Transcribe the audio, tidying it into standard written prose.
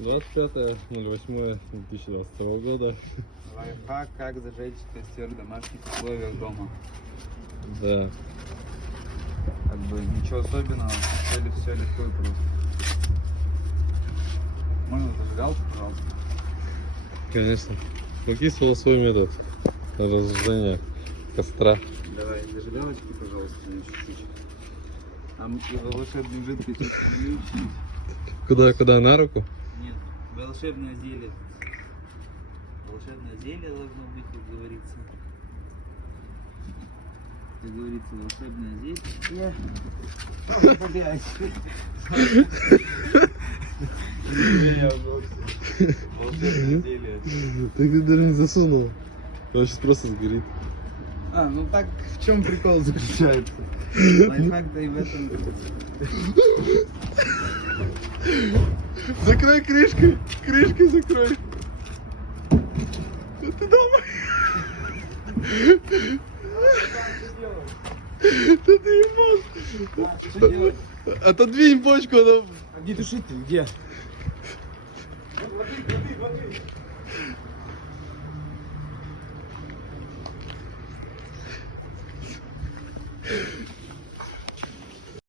25.08.2022 года. Лайфхак, как зажечь костер в домашних условиях дома. Да. Как бы ничего особенного, все легко и просто. Можно зажигалку, пожалуйста? Конечно. Какой свой метод разжижения костра? Давай, зажигалочку, пожалуйста, чуть-чуть. Там волшебный жидкость чуть-чуть. Куда, на руку? Нет, волшебное зелье. Волшебное зелье должно быть, как говорится. Как говорится, волшебное зелье. Волшебное зелье. Ты даже не засунул. Он сейчас просто сгорит. А, ну так в чем прикол заключается? Лайфхак-то и в этом. Закрой крышкой! Крышкой закрой! Ты дома? Да ты ебал! Что делать? Отодвинь бочку, она... А где тушить ты? Где? Воды.